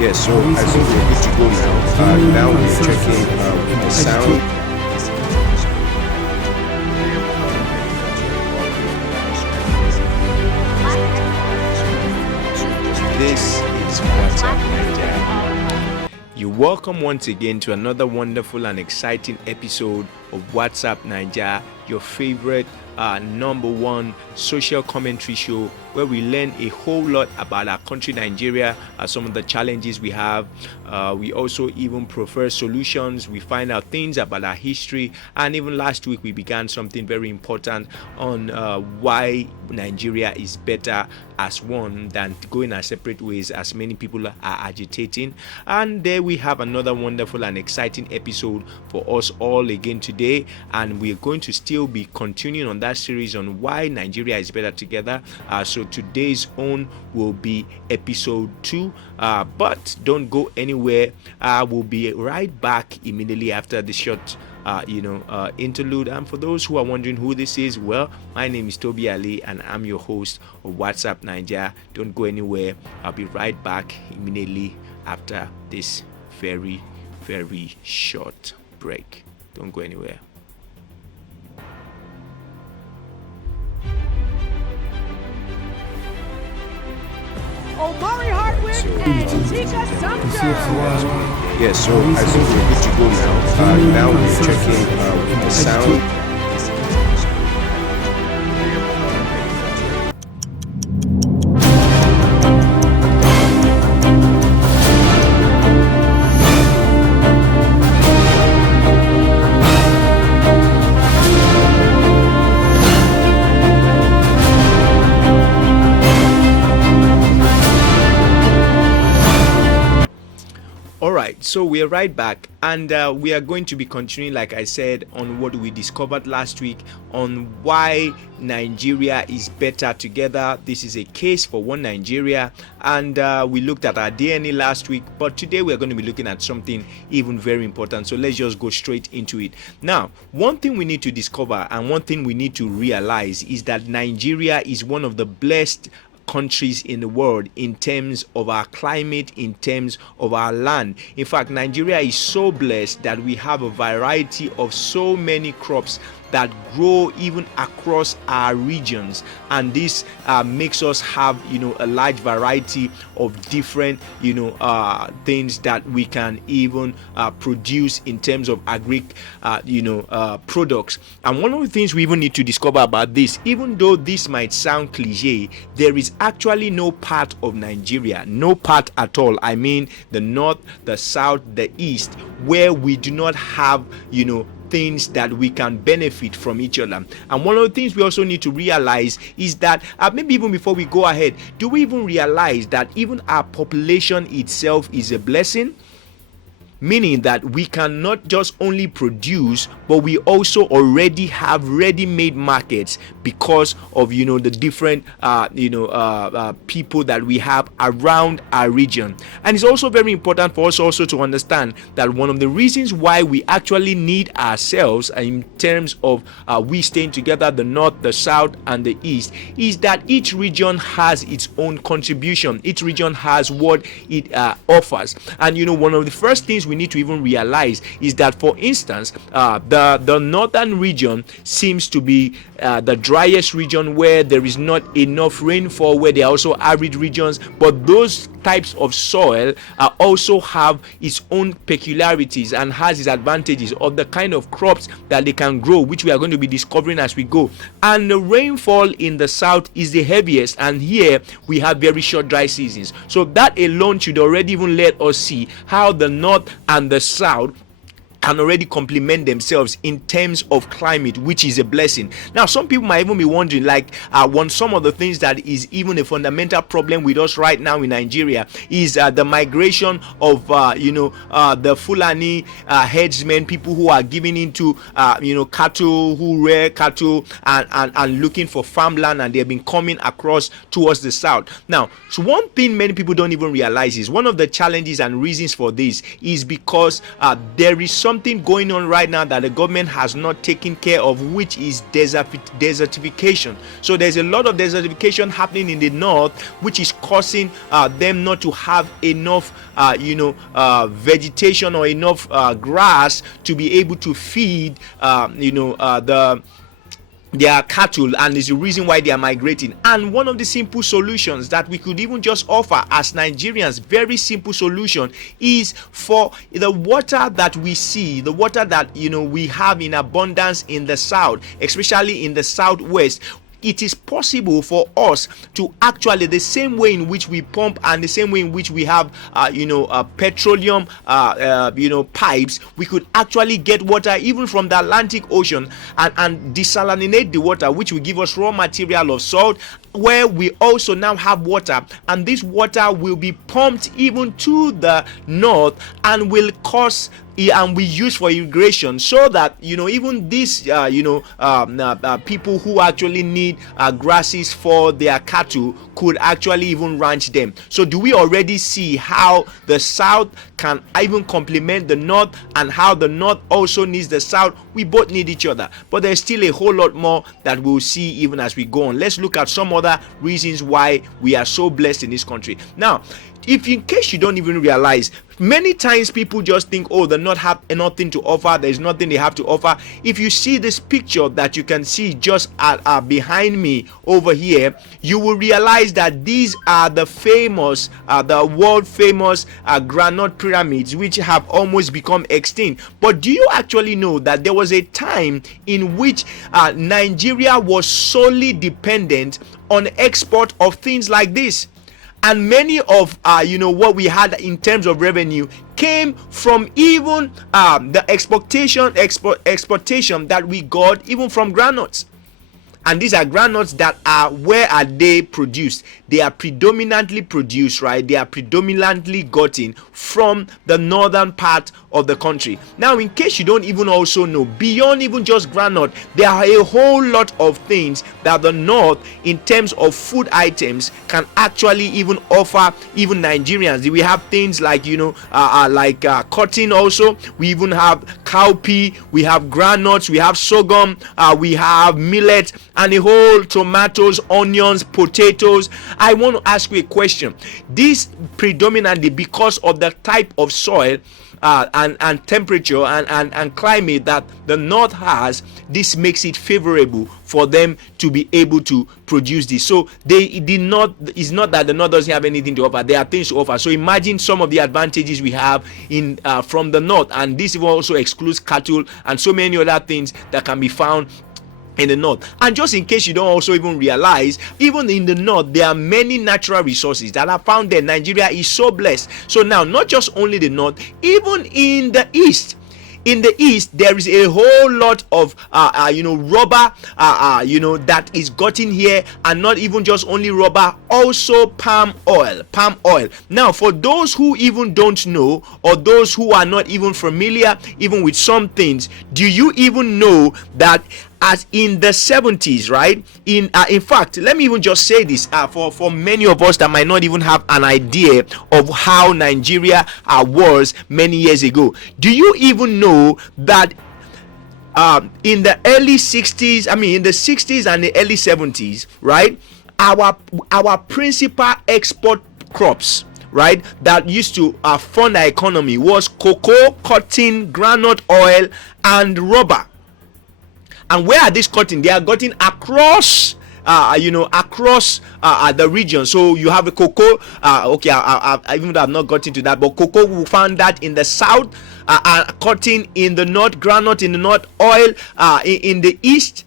Yeah, so I think we're good to go now. Now we're checking the sound. This is Up Naija. You're welcome once again to another wonderful and exciting episode of Up Naija, your favorite number one social commentary show where we learn a whole lot about our country Nigeria, some of the challenges we have. We also even prefer solutions. We find out things about our history, and even last week we began something very important on why Nigeria is better as one than going our separate ways, as many people are agitating. And there we have another wonderful and exciting episode for us all again today, and we're going to still be continuing on that series on why Nigeria is better together. So today's own will be episode 2, but don't go anywhere. We'll be right back immediately after the short interlude. And for those who are wondering who this is, well, my name is Tobi Alli and I'm your host of Up Naija. Don't go anywhere. I'll be right back immediately after this very, very short break. Don't go anywhere. Yeah, so I think we're good to go now. Now we're checking the sound. So we are right back, and we are going to be continuing, like I said, on what we discovered last week on why Nigeria is better together. This is a case for one Nigeria, and we looked at our DNA last week, but today we are going to be looking at something even very important. So let's just go straight into it. Now, one thing we need to discover and one thing we need to realize is that Nigeria is one of the blessed countries in the world in terms of our climate, in terms of our land. In fact, Nigeria is so blessed that we have a variety of so many crops that grow even across our regions, and this makes us have a large variety of different things that we can even produce in terms of products. And one of the things we even need to discover about this, even though this might sound cliche, there is actually no part of Nigeria, no part at all, I mean the north, the south, the east, where we do not have things that we can benefit from each other. And one of the things we also need to realize is that maybe even before we go ahead, do we even realize that even our population itself is a blessing? Meaning that we cannot just only produce, but we also already have ready-made markets because of the different people that we have around our region. And it's also very important for us also to understand that one of the reasons why we actually need ourselves in terms of we staying together, the north, the south, and the east, is that each region has its own contribution. Each region has what it offers. And one of the first things we need to even realize is that, for instance, the northern region seems to be the driest region, where there is not enough rainfall, where there are also arid regions, but those types of soil also have its own peculiarities and has its advantages of the kind of crops that they can grow, which we are going to be discovering as we go. And the rainfall in the south is the heaviest, and here we have very short dry seasons. So that alone should already even let us see how the north and the south can already complement themselves in terms of climate, which is a blessing. Now, some people might even be wondering, some of the things that is even a fundamental problem with us right now in Nigeria is the migration of the Fulani herdsmen, people who are giving into cattle, who rear cattle and looking for farmland, and they've been coming across towards the south. Now, so one thing many people don't even realize is one of the challenges and reasons for this is because there is some something going on right now that the government has not taken care of, which is desertification. So there's a lot of desertification happening in the north, which is causing them not to have enough vegetation or enough grass to be able to feed their cattle, and is the reason why they are migrating. And one of the simple solutions that we could even just offer as Nigerians, very simple solution, is for the water that we see, the water that we have in abundance in the south, especially in the southwest. It is possible for us to actually, the same way in which we pump and the same way in which we have petroleum pipes, we could actually get water even from the Atlantic Ocean and desalinate the water, which will give us raw material of salt, where we also now have water, and this water will be pumped even to the north and will cause and we use for irrigation, so that even these people who actually need grasses for their cattle could actually even ranch them. So do we already see how the south can even complement the north, and how the north also needs the south? We both need each other, but there's still a whole lot more that we'll see even as we go on. Let's look at some other reasons why we are so blessed in this country. Now, if in case you don't even realize, many times people just think, oh, they not have nothing to offer, there's nothing they have to offer. If you see this picture that you can see just behind me over here, you will realize that these are the famous, the world famous granite pyramids, which have almost become extinct. But do you actually know that there was a time in which Nigeria was solely dependent on export of things like this? And many of what we had in terms of revenue came from even the exportation that we got even from granites. And these are granites that are, where are they produced? They are predominantly produced, right? They are predominantly gotten from the northern part of the country. Now, in case you don't even also know, beyond even just granite, there are a whole lot of things that the north, in terms of food items, can actually even offer even Nigerians. We have things like cotton also. We even have cowpea. We have granites. We have sorghum. We have millet. And a whole tomatoes, onions, potatoes. I want to ask you a question. This predominantly because of the type of soil and temperature and climate that the north has. This makes it favorable for them to be able to produce this. So it's not that the north doesn't have anything to offer. There are things to offer. So imagine some of the advantages we have in from the north, and this also excludes cattle and so many other things that can be found in the north. And just in case you don't also even realize, even in the north there are many natural resources that are found there. Nigeria is so blessed. So now, not just only the north, even in the east. In the east, there is a whole lot of rubber that is gotten here, and not even just only rubber, also palm oil. Now, for those who even don't know, or those who are not even familiar even with some things, do you even know that as in the 70s, right? In fact, let me even just say this for many of us that might not even have an idea of how Nigeria was many years ago. Do you even know that in the early 60s, in the 60s and the early 70s, right? Our principal export crops, right, that used to fund our economy was cocoa, cotton, groundnut oil, and rubber. And where are these cotton? They are gotten across the region. So you have a cocoa. I even though I've not gotten to that, but cocoa, we found that in the south, cotton in the north, groundnut in the north, oil in the east.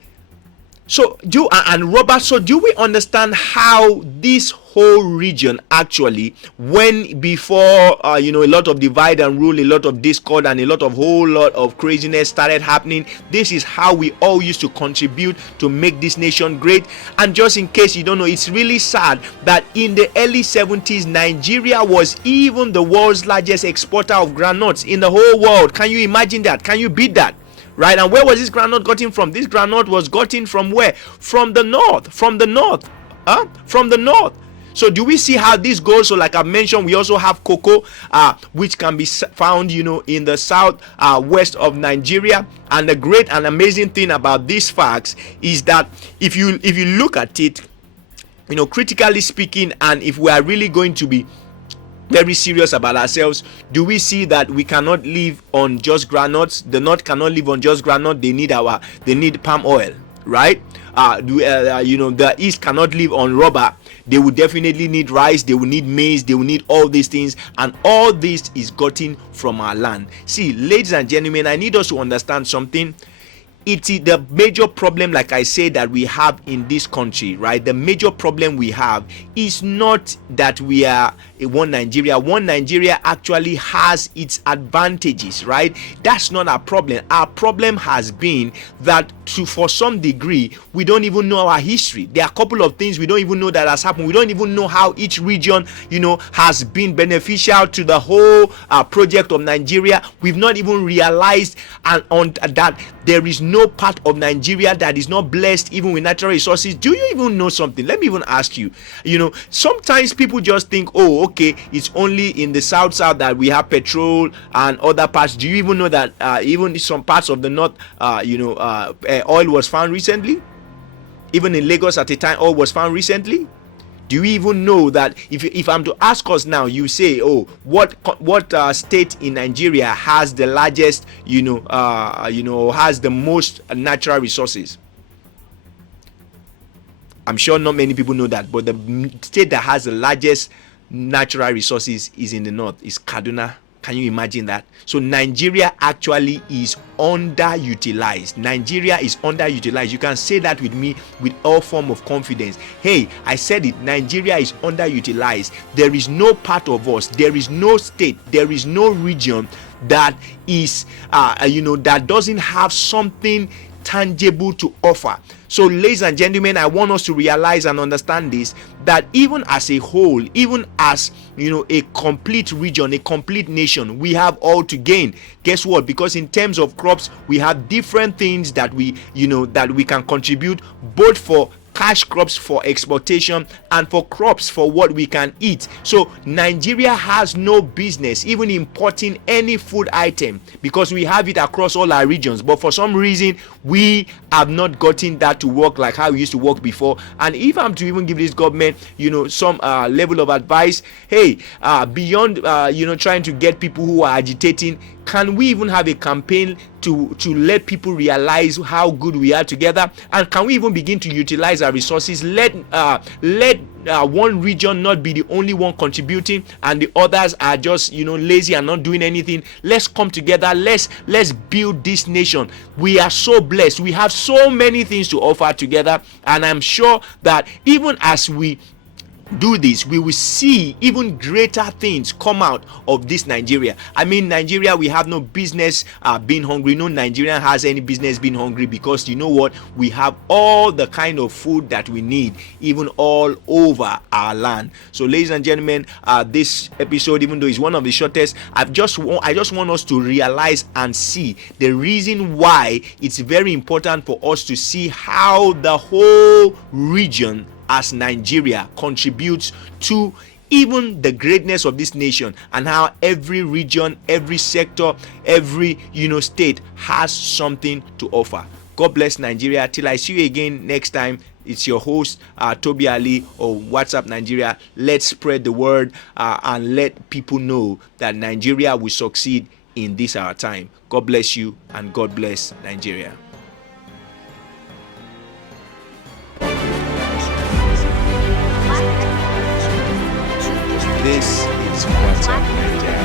So rubber. So do we understand how this whole region actually, when before a lot of divide and rule, a lot of discord, and a whole lot of craziness started happening, this is how we all used to contribute to make this nation great. And just in case you don't know, it's really sad that in the early 70s, Nigeria was even the world's largest exporter of groundnuts in the whole world. Can you imagine that? Can you beat that? Right? And where was this groundnut gotten from? This groundnut was gotten from where? From the north. So do we see how this goes? So like I mentioned, we also have cocoa, which can be found, in the south west of Nigeria. And the great and amazing thing about these facts is that if you look at it, critically speaking, and if we are really going to be very serious about ourselves, do we see that we cannot live on just granules? The north cannot live on just granite. They need palm oil, right? The east cannot live on rubber. They will definitely need rice, they will need maize, they will need all these things, and all this is gotten from our land. See, ladies and gentlemen, I need us to understand something. It is the major problem, like I said, that we have in this country, right? The major problem we have is not that we are one Nigeria. One Nigeria actually has its advantages, right? That's not our problem. Our problem has been that for some degree, we don't even know our history. There are a couple of things we don't even know that has happened. We don't even know how each region, has been beneficial to the whole project of Nigeria. We've not even realized that there is no part of Nigeria that is not blessed even with natural resources. Do you even know something? Let me even ask you. Sometimes people just think, oh, okay, it's only in the south that we have petrol and other parts. Do you even know that even some parts of the north, oil was found recently? Even in Lagos at a time, oil was found recently. Do you even know that if I'm to ask us now, you say, oh, what state in Nigeria has the largest, has the most natural resources? I'm sure not many people know that, but the state that has the largest natural resources is in the north, is Kaduna. Can you imagine that? So Nigeria actually is underutilized. Nigeria is underutilized. You can say that with me with all form of confidence. Hey, I said it. Nigeria is underutilized. There is no part of us, there is no state, there is no region that is that doesn't have something tangible to offer. So ladies and gentlemen, I want us to realize and understand this, that even as a whole, even as a complete region, a complete nation, we have all to gain. Guess what? Because in terms of crops, we have different things that we can contribute, both for cash crops for exportation and for crops for what we can eat. So Nigeria has no business even importing any food item because we have it across all our regions, but for some reason we have not gotten that to work like how it used to work before. And if I'm to even give this government some level of advice, hey, beyond trying to get people who are agitating, can we even have a campaign to let people realize how good we are together? And can we even begin to utilize our resources? Let one region not be the only one contributing and the others are just lazy and not doing anything. Let's come together. Let's build this nation. We are so blessed. We have so many things to offer together, and I'm sure that even as we do this, we will see even greater things come out of this Nigeria. I mean, Nigeria, we have no business being hungry. No Nigerian has any business being hungry, because you know what? We have all the kind of food that we need, even all over our land. So, ladies and gentlemen, this episode, even though it's one of the shortest, I just want us to realize and see the reason why it's very important for us to see how the whole region as Nigeria contributes to even the greatness of this nation, and how every region, every sector, every state has something to offer. God bless Nigeria. Till I see you again next time. It's your host Tobi Alli of WhatsApp Nigeria. Let's spread the word and let people know that Nigeria will succeed in this our time. God bless you, and God bless Nigeria. This is WhatsApp Naija.